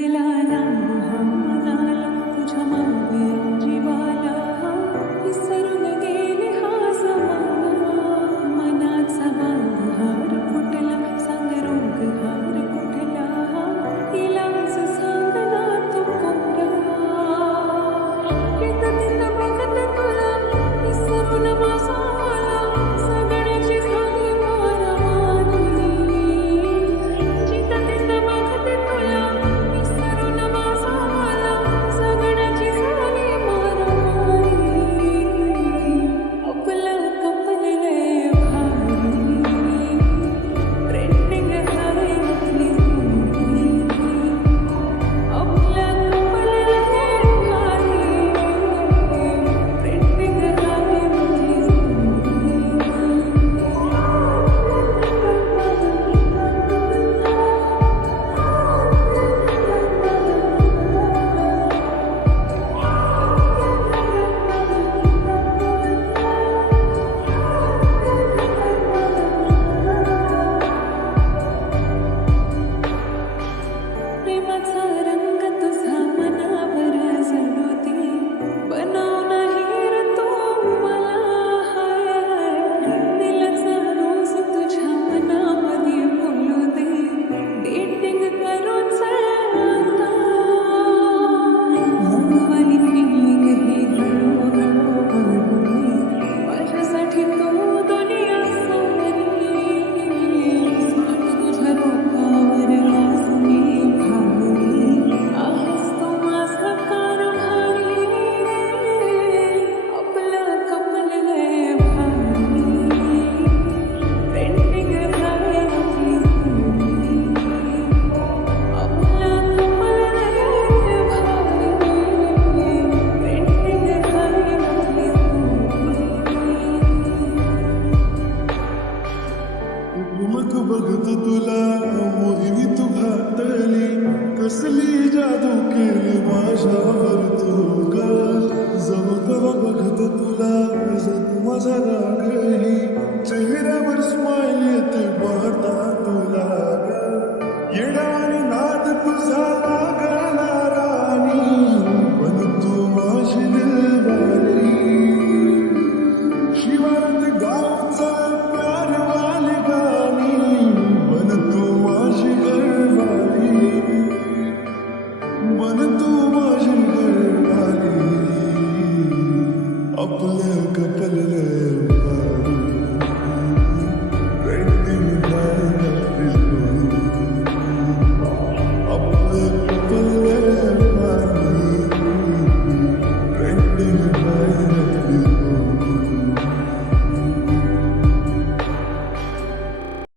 लागला लांब हा मनाला तुझ्या मागे जीवाला विसरून गेले हा जमाना मनाचा हार फुटला सांग रोग हार कुठला इलाज सांग ना तू कोणता येत दिन बघत तुला विसरून माझा सगळ्याची झाली मारामारी जित दिन बघत तुला विसरून माझा सगळ्याची झाली मारामारी आपलं कपललंय भारी ट्रेंडिंग हाय आपली जोडी आपलं कपललंय भारी ट्रेंडिंग हाय आपली प्रेमाचा रंग तुझा मनावर जळू दे बनव नाही रे तू मला दिलाचा रोज तुझ्या मनामध्ये बोलू दे डेटिंग करून चला मूडवाली फिलिंग ही हळूहळू वाढू दे माझ्यासाठी तू दुनिया सारी साठ तुझ्या रूपावर आज मी भावली आहेस तू माझा कारभारी आपलं कपललंय भारी ट्रेंडिंग हाय आपली जोडी आपलं कपललंय भारी ट्रेंडिंग हाय आपली जोडी मग बघत तुला मोहिनी तू घातली कसली जादू केली माझ्यावर तू ग जवळ बघत तुला जत माझा रागही चेहऱ्यावर स्माईल येते पाहता तुला ग येडा